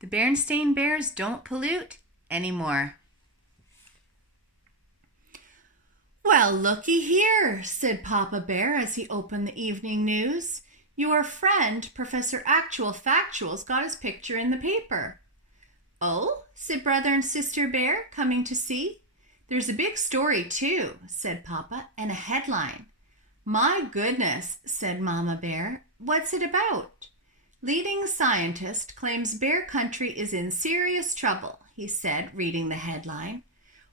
The Berenstain Bears don't pollute anymore. "Well, looky here," said Papa Bear as he opened the evening news. "Your friend, Professor Actual Factual's got his picture in the paper." "Oh?" said Brother and Sister Bear, coming to see. "There's a big story, too," said Papa, "and a headline." "My goodness," said Mama Bear. "What's it about?" "Leading scientist claims bear country is in serious trouble," he said, reading the headline.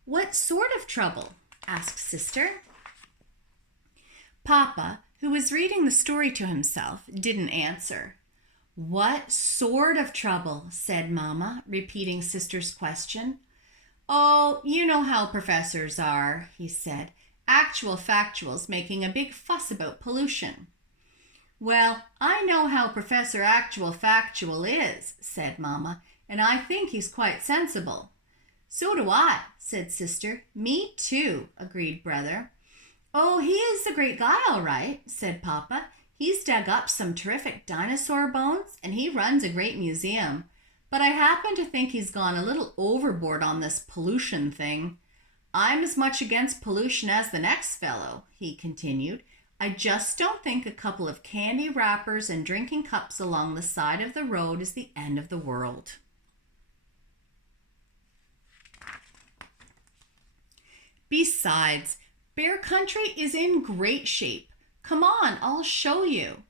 "What sort of trouble?" asked Sister. Papa, who was reading the story to himself, didn't answer. "What sort of trouble?" said Mama, repeating Sister's question. "Oh, you know how professors are," he said. "Actual factuals making a big fuss about pollution." "Well, I know how Professor Actual Factual is," said Mama, "and I think he's quite sensible." "So do I," said Sister. "Me too," agreed Brother. "Oh, he is a great guy, all right," said Papa. "He's dug up some terrific dinosaur bones, and he runs a great museum. But I happen to think he's gone a little overboard on this pollution thing. I'm as much against pollution as the next fellow," he continued. "I just don't think a couple of candy wrappers and drinking cups along the side of the road is the end of the world." "Besides, bear country is in great shape. Come on, I'll show you."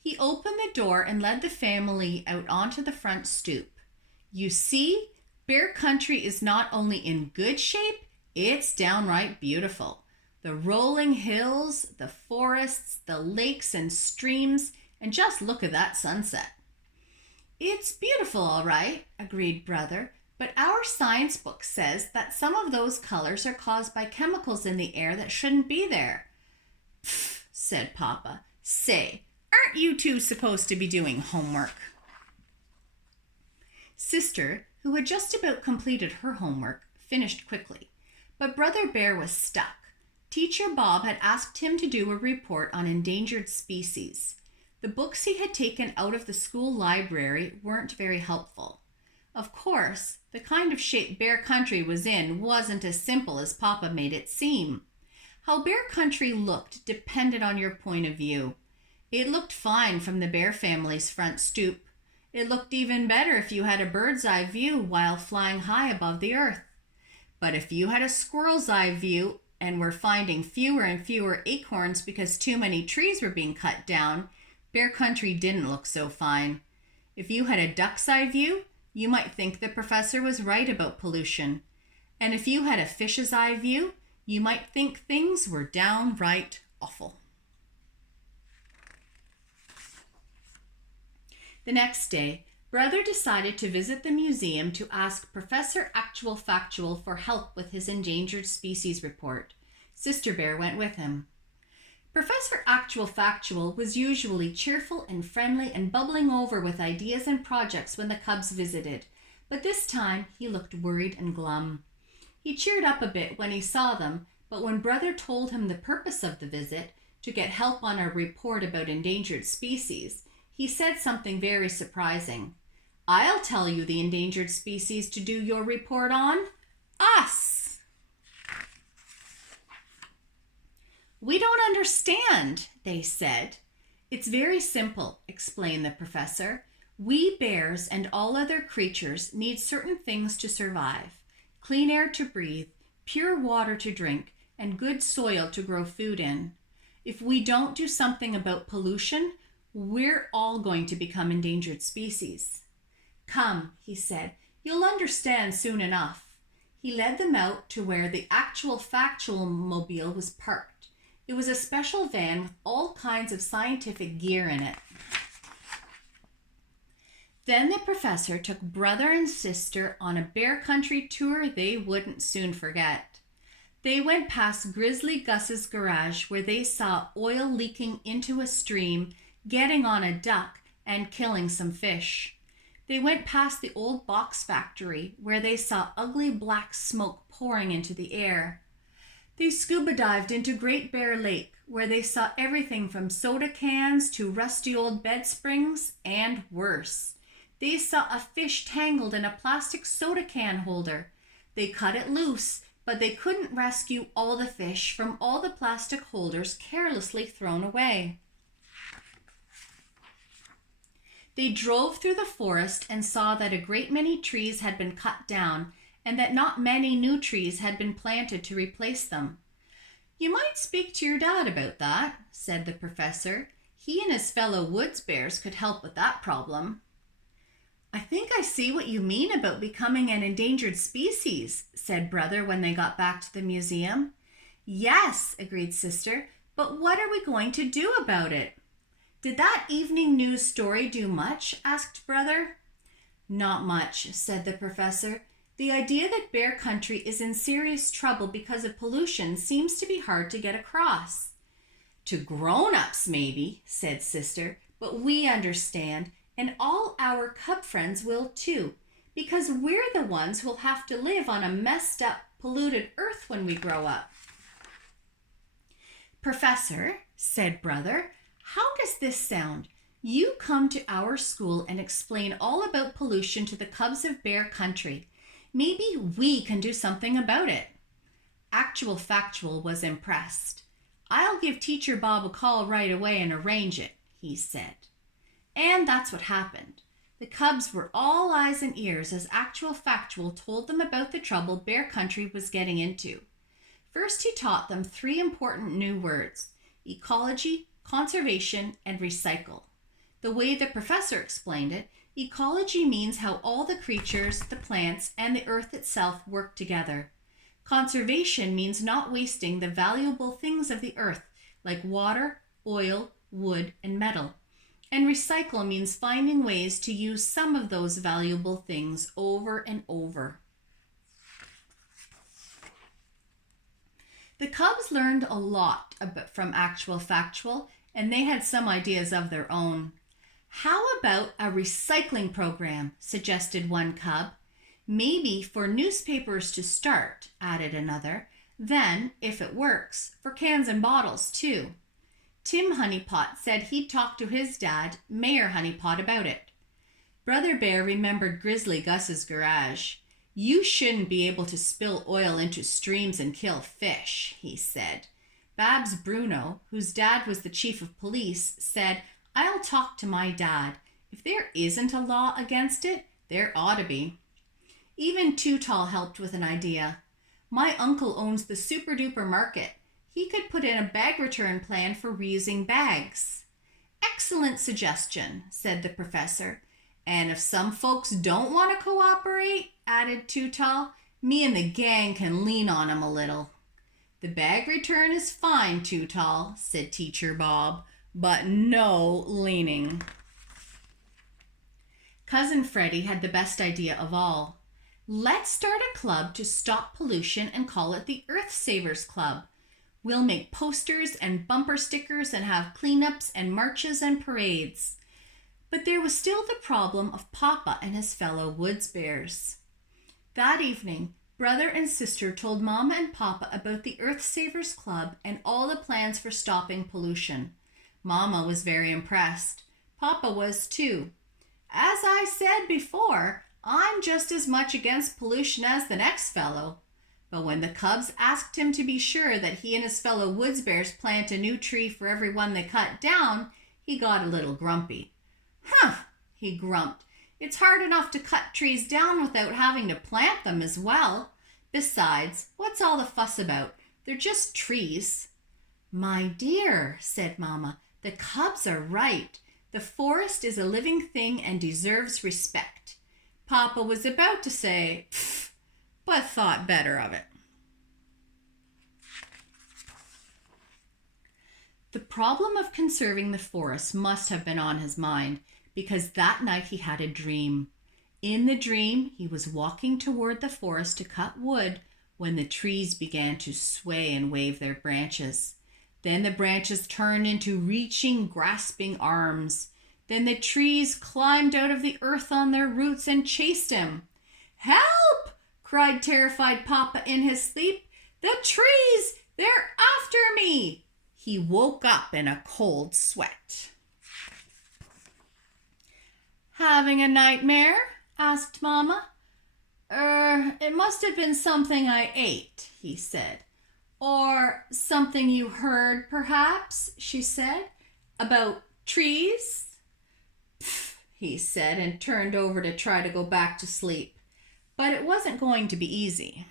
He opened the door and led the family out onto the front stoop. "You see, bear country is not only in good shape, it's downright beautiful. The rolling hills, the forests, the lakes and streams, and just look at that sunset." "It's beautiful, all right," agreed Brother, "but our science book says that some of those colors are caused by chemicals in the air that shouldn't be there." "Pfft," said Papa. "Say, aren't you two supposed to be doing homework?" Sister, who had just about completed her homework, finished quickly, but Brother Bear was stuck. Teacher Bob had asked him to do a report on endangered species. The books he had taken out of the school library weren't very helpful. Of course, the kind of shape bear country was in wasn't as simple as Papa made it seem. How bear country looked depended on your point of view. It looked fine from the bear family's front stoop. It looked even better if you had a bird's eye view while flying high above the earth. But if you had a squirrel's eye view and were finding fewer and fewer acorns because too many trees were being cut down, bear country didn't look so fine. If you had a duck's eye view, you might think the professor was right about pollution. And if you had a fish's eye view, you might think things were downright awful. The next day, Brother decided to visit the museum to ask Professor Actual Factual for help with his endangered species report. Sister Bear went with him. Professor Actual Factual was usually cheerful and friendly and bubbling over with ideas and projects when the cubs visited, but this time he looked worried and glum. He cheered up a bit when he saw them, but when Brother told him the purpose of the visit, to get help on a report about endangered species, he said something very surprising. "I'll tell you the endangered species to do your report on. Us!" "We don't understand," they said. "It's very simple," explained the professor. "We bears and all other creatures need certain things to survive. Clean air to breathe, pure water to drink, and good soil to grow food in. If we don't do something about pollution, we're all going to become endangered species." "Come," he said, "you'll understand soon enough." He led them out to where the Actual Factual mobile was parked. It was a special van with all kinds of scientific gear in it. Then the professor took Brother and Sister on a bear country tour they wouldn't soon forget. They went past Grizzly Gus's garage where they saw oil leaking into a stream, getting on a duck, and killing some fish. They went past the old box factory where they saw ugly black smoke pouring into the air. They scuba dived into Great Bear Lake where they saw everything from soda cans to rusty old bed springs and worse. They saw a fish tangled in a plastic soda can holder. They cut it loose, but they couldn't rescue all the fish from all the plastic holders carelessly thrown away. They drove through the forest and saw that a great many trees had been cut down and that not many new trees had been planted to replace them. "You might speak to your dad about that," said the professor. "He and his fellow woods bears could help with that problem." "I think I see what you mean about becoming an endangered species," said Brother when they got back to the museum. "Yes," agreed Sister, "but what are we going to do about it?" "Did that evening news story do much?" asked Brother. "Not much," said the professor. "The idea that bear country is in serious trouble because of pollution seems to be hard to get across." "To grown-ups, maybe," said Sister, "but we understand, and all our cub friends will too, because we're the ones who'll have to live on a messed up, polluted earth when we grow up." "Professor," said Brother, "how does this sound? You come to our school and explain all about pollution to the cubs of bear country. Maybe we can do something about it." Actual Factual was impressed. "I'll give Teacher Bob a call right away and arrange it," he said. And that's what happened. The cubs were all eyes and ears as Actual Factual told them about the trouble bear country was getting into. First, he taught them 3 important new words: ecology, conservation, and recycle. The way the professor explained it, ecology means how all the creatures, the plants, and the earth itself work together. Conservation means not wasting the valuable things of the earth, like water, oil, wood, and metal. And recycle means finding ways to use some of those valuable things over and over. The cubs learned a lot from Actual Factual, and they had some ideas of their own. "How about a recycling program?" suggested one cub. "Maybe for newspapers to start," added another. "Then, if it works, for cans and bottles too." Tim Honeypot said he'd talk to his dad, Mayor Honeypot, about it. Brother Bear remembered Grizzly Gus's garage. "You shouldn't be able to spill oil into streams and kill fish," he said. Babs Bruno, whose dad was the chief of police, said, "I'll talk to my dad. If there isn't a law against it, there ought to be." Even Too Tall helped with an idea. "My uncle owns the Super Duper Market. He could put in a bag return plan for reusing bags." "Excellent suggestion," said the professor. "And if some folks don't want to cooperate," added Too Tall, "me and the gang can lean on 'em a little." "The bag return is fine, Too Tall," said Teacher Bob, "but no leaning." Cousin Freddie had the best idea of all. "Let's start a club to stop pollution and call it the Earth Savers Club. We'll make posters and bumper stickers and have cleanups and marches and parades." But there was still the problem of Papa and his fellow woods bears. That evening, Brother and Sister told Mama and Papa about the Earth Savers Club and all the plans for stopping pollution. Mama was very impressed. Papa was too. "As I said before, I'm just as much against pollution as the next fellow." But when the cubs asked him to be sure that he and his fellow woods bears plant a new tree for every one they cut down, he got a little grumpy. "Humph," he grumped. "It's hard enough to cut trees down without having to plant them as well. Besides, what's all the fuss about? They're just trees." "My dear," said Mama, "the cubs are right. The forest is a living thing and deserves respect." Papa was about to say, "Pfft," but thought better of it. The problem of conserving the forest must have been on his mind, because that night he had a dream. In the dream, he was walking toward the forest to cut wood when the trees began to sway and wave their branches. Then the branches turned into reaching, grasping arms. Then the trees climbed out of the earth on their roots and chased him. "Help!" cried terrified Papa in his sleep. "The trees! They're after me!" He woke up in a cold sweat. "Having a nightmare?" asked Mama. It must have been something I ate," he said. "Or something you heard, perhaps," she said. "About trees?" "Pfft," he said, and turned over to try to go back to sleep. But it wasn't going to be easy.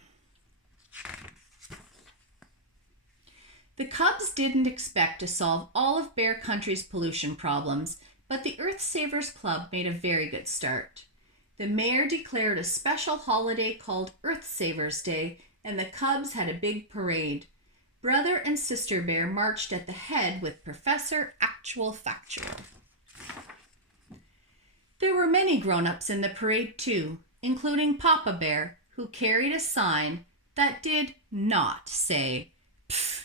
The cubs didn't expect to solve all of Bear Country's pollution problems, but the Earth Savers Club made a very good start. The mayor declared a special holiday called Earth Savers Day, and the cubs had a big parade. Brother and Sister Bear marched at the head with Professor Actual Factual. There were many grown-ups in the parade too, including Papa Bear, who carried a sign that did not say "Pfft."